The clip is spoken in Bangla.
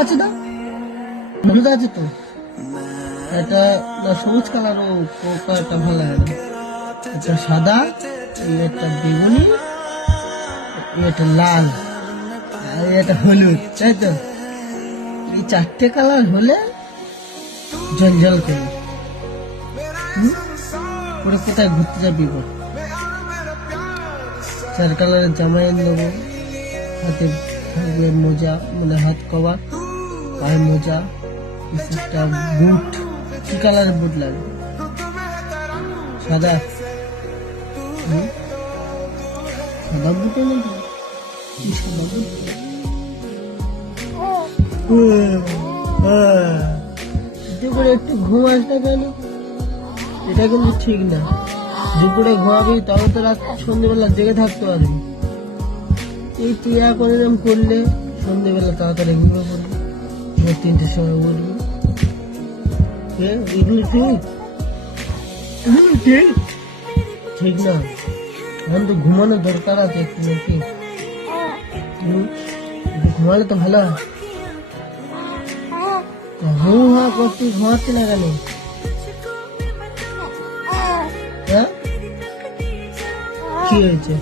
আছে তো? হলুদ আছে তো? এটা না সবুজ কালার ও কোকাটা ভালো লাগে। এটা সাদা একটা বেগুনি একটা লাল, আর এটা হলুদ, তাই তো? এই চারটে কালার হলে জঞ্জল করে? পরে কোথায় ঘুরতে যাবি বল? চার কালারের জামা এনে দেবো হাতে থাকবে মোজা মানে হাত কভার। পায়ে মোজা একটা বুট কি কালারের বুট লাগবে? সাদা? সাদা বুট এনে দেবো কি সাদা বুট দুপুরে একটু ঘুম আসতে কেন? এটা কিন্তু ঠিক না। দুপুরে ঘুমাবি তবে তো রাত সন্ধ্যেবেলা জেগে থাকতে পারবি। এই টিয়া করে করলে সন্ধ্যেবেলা তাড়াতাড়ি ঘুমিয়ে পড়বি ভোর তিনটের সময় এ, এগুলো ঠিক এগুলো ঠিক ঠিক না এখন তো ঘুমানো দরকার আছে একটু নাকি ঘুমালে তো ভালো হু হা করতে ঘুমাচ্ছি না কেন কি হয়েছে